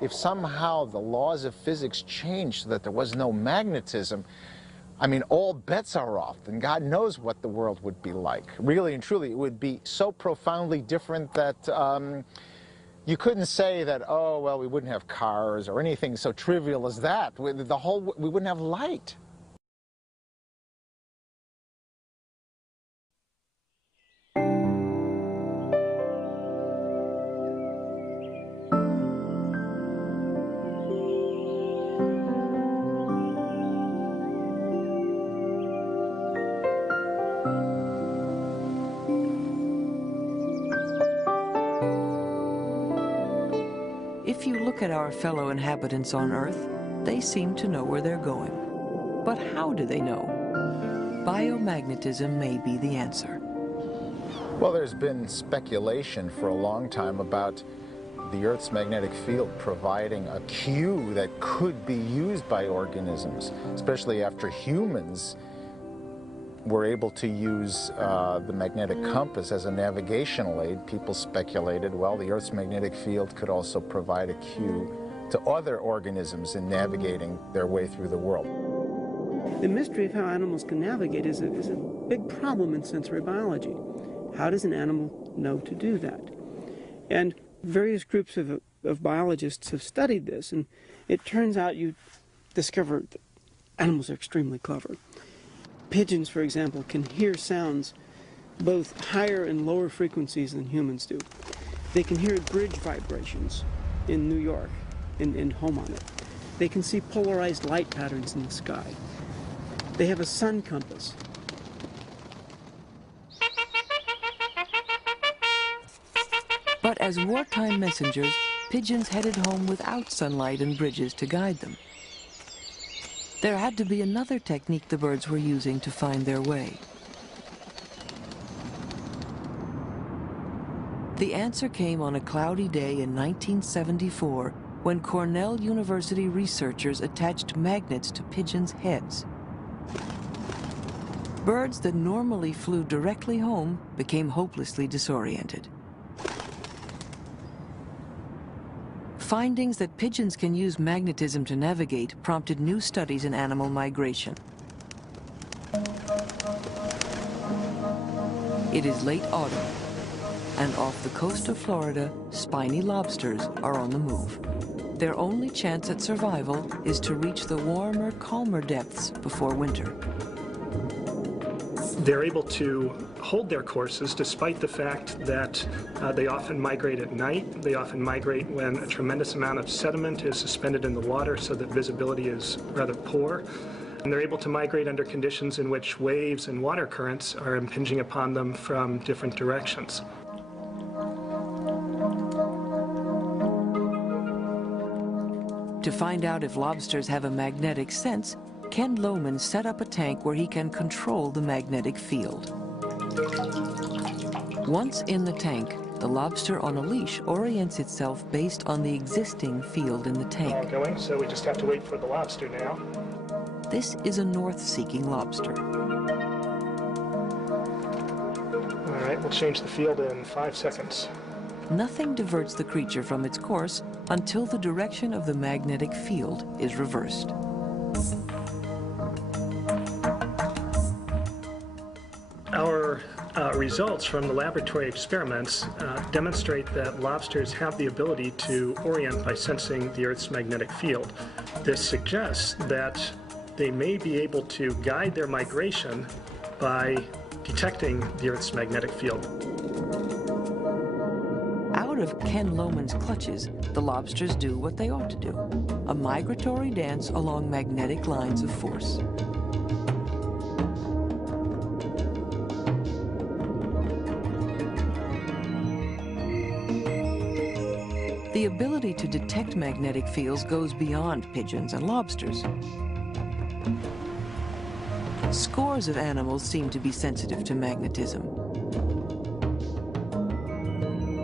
if somehow the laws of physics changed so that there was no magnetism, I mean, all bets are off, and God knows what the world would be like. Really and truly, it would be so profoundly different that you couldn't say that, oh, well, we wouldn't have cars or anything so trivial as that. We wouldn't have light. If you look at our fellow inhabitants on Earth, they seem to know where they're going. But how do they know? Biomagnetism may be the answer. Well, there's been speculation for a long time about the Earth's magnetic field providing a cue that could be used by organisms, especially after humans were able to use the magnetic compass as a navigational aid. People speculated, well, the Earth's magnetic field could also provide a cue to other organisms in navigating their way through the world. The mystery of how animals can navigate is a big problem in sensory biology. How does an animal know to do that? And various groups of biologists have studied this, and it turns out you discover that animals are extremely clever. Pigeons, for example, can hear sounds both higher and lower frequencies than humans do. They can hear bridge vibrations in New York, in Homonit. They can see polarized light patterns in the sky. They have a sun compass. But as wartime messengers, pigeons headed home without sunlight and bridges to guide them. There had to be another technique the birds were using to find their way. The answer came on a cloudy day in 1974 when Cornell University researchers attached magnets to pigeons' heads. Birds that normally flew directly home became hopelessly disoriented. Findings that pigeons can use magnetism to navigate prompted new studies in animal migration. It is late autumn, and off the coast of Florida, spiny lobsters are on the move. Their only chance at survival is to reach the warmer, calmer depths before winter. They're able to hold their courses despite the fact that they often migrate at night. They often migrate when a tremendous amount of sediment is suspended in the water so that visibility is rather poor. And they're able to migrate under conditions in which waves and water currents are impinging upon them from different directions. To find out if lobsters have a magnetic sense, Ken Lohman set up a tank where he can control the magnetic field. Once in the tank, the lobster on a leash orients itself based on the existing field in the tank. Going, so we just have to wait for the lobster now. This is a north-seeking lobster. All right, we'll change the field in 5 seconds. Nothing diverts the creature from its course until the direction of the magnetic field is reversed. Our results from the laboratory experiments demonstrate that lobsters have the ability to orient by sensing the Earth's magnetic field. This suggests that they may be able to guide their migration by detecting the Earth's magnetic field. Out of Ken Lohman's clutches, the lobsters do what they ought to do, a migratory dance along magnetic lines of force. The ability to detect magnetic fields goes beyond pigeons and lobsters. Scores of animals seem to be sensitive to magnetism.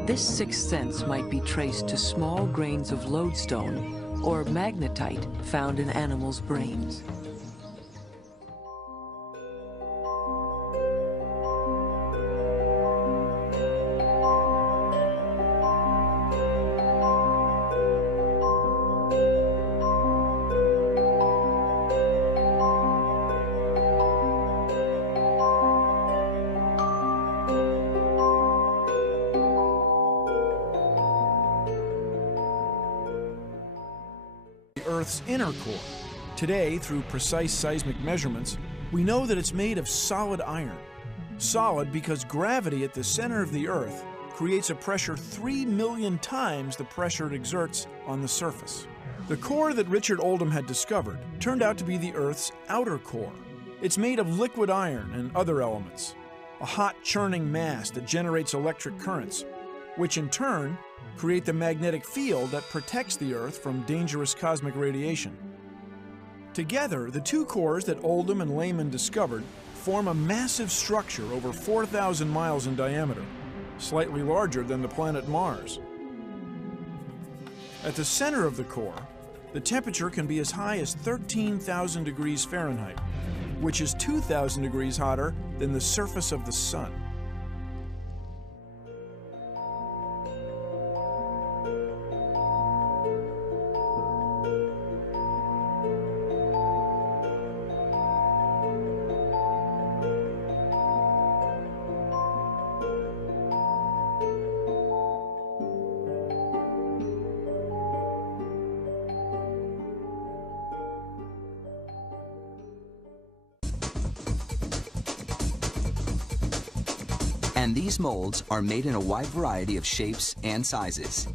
This sixth sense might be traced to small grains of lodestone or magnetite found in animals' brains. Earth's inner core. Today, through precise seismic measurements, we know that it's made of solid iron. Solid because gravity at the center of the Earth creates a pressure 3 million times the pressure it exerts on the surface. The core that Richard Oldham had discovered turned out to be the Earth's outer core. It's made of liquid iron and other elements, a hot churning mass that generates electric currents, which in turn create the magnetic field that protects the Earth from dangerous cosmic radiation. Together, the two cores that Oldham and Lehman discovered form a massive structure over 4,000 miles in diameter, slightly larger than the planet Mars. At the center of the core, the temperature can be as high as 13,000 degrees Fahrenheit, which is 2,000 degrees hotter than the surface of the Sun. And these molds are made in a wide variety of shapes and sizes.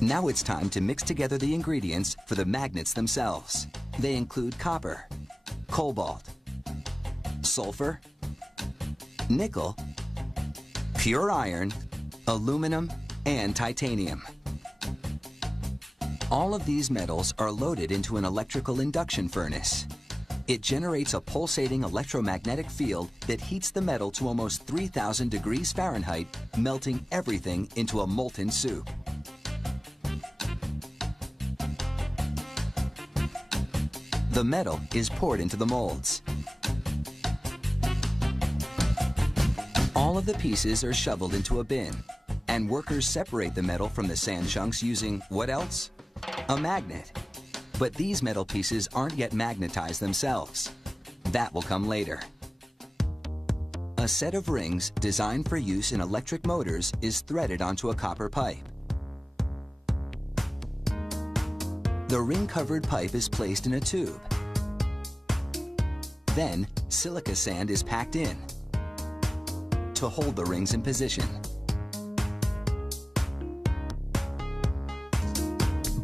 Now it's time to mix together the ingredients for the magnets themselves. They include copper, cobalt, sulfur, nickel, pure iron, aluminum, and titanium. All of these metals are loaded into an electrical induction furnace. It generates a pulsating electromagnetic field that heats the metal to almost 3,000 degrees Fahrenheit, melting everything into a molten soup. The metal is poured into the molds. All of the pieces are shoveled into a bin, and workers separate the metal from the sand chunks using what else? A magnet. But these metal pieces aren't yet magnetized themselves. That will come later. A set of rings designed for use in electric motors is threaded onto a copper pipe. The ring-covered pipe is placed in a tube. Then, silica sand is packed in to hold the rings in position.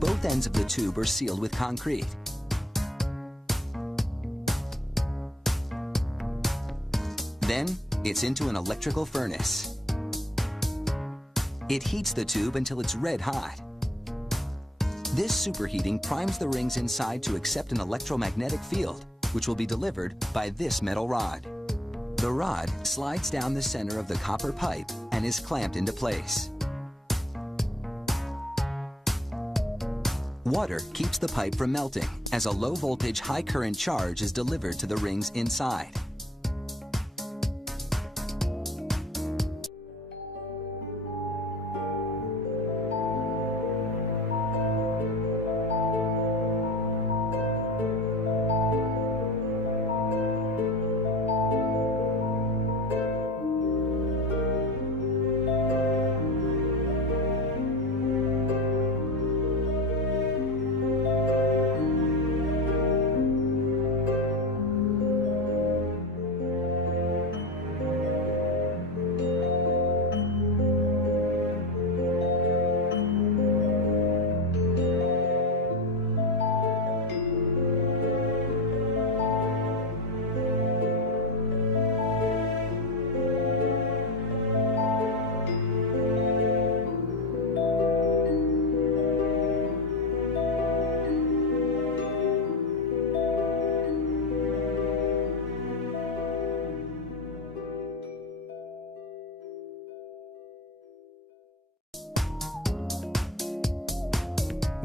Both ends of the tube are sealed with concrete. Then, it's into an electrical furnace. It heats the tube until it's red hot. This superheating primes the rings inside to accept an electromagnetic field, which will be delivered by this metal rod. The rod slides down the center of the copper pipe and is clamped into place. Water keeps the pipe from melting as a low-voltage, high-current charge is delivered to the rings inside.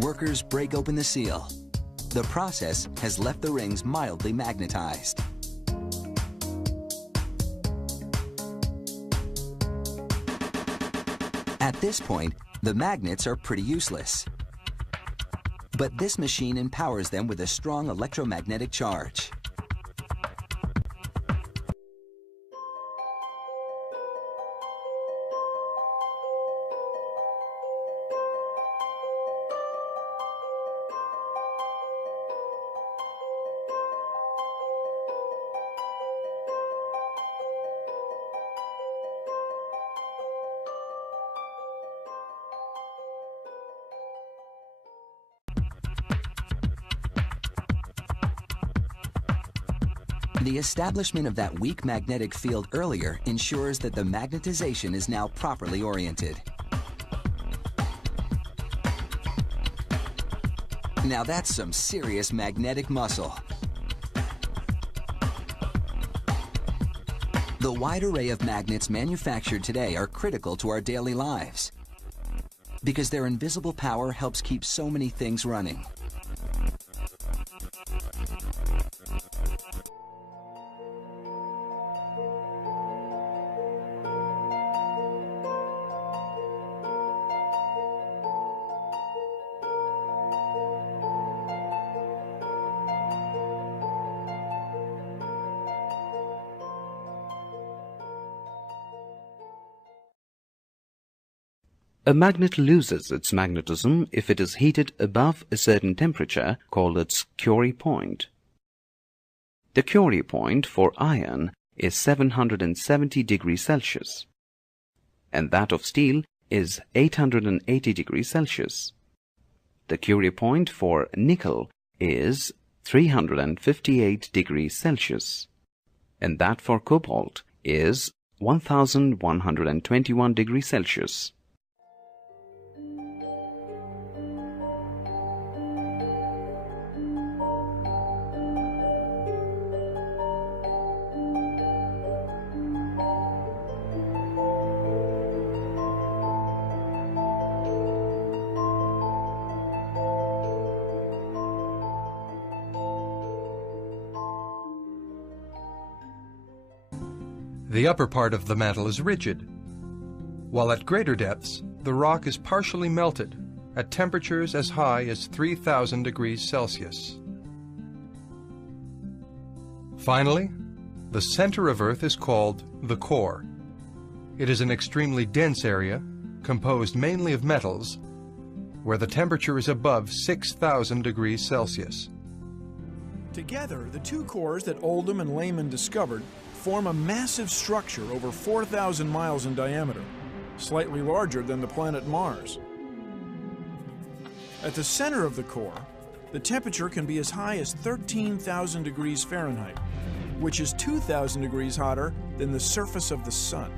Workers break open the seal. The process has left the rings mildly magnetized. At this point, the magnets are pretty useless. But this machine empowers them with a strong electromagnetic charge. The establishment of that weak magnetic field earlier ensures that the magnetization is now properly oriented. Now that's some serious magnetic muscle. The wide array of magnets manufactured today are critical to our daily lives because their invisible power helps keep so many things running. A magnet loses its magnetism if it is heated above a certain temperature called its Curie point. The Curie point for iron is 770 degrees Celsius, and that of steel is 880 degrees Celsius. The Curie point for nickel is 358 degrees Celsius, and that for cobalt is 1121 degrees Celsius. The upper part of the mantle is rigid, while at greater depths, the rock is partially melted at temperatures as high as 3,000 degrees Celsius. Finally, the center of Earth is called the core. It is an extremely dense area, composed mainly of metals, where the temperature is above 6,000 degrees Celsius. Together, the two cores that Oldham and Lehman discovered form a massive structure over 4,000 miles in diameter, slightly larger than the planet Mars. At the center of the core, the temperature can be as high as 13,000 degrees Fahrenheit, which is 2,000 degrees hotter than the surface of the sun.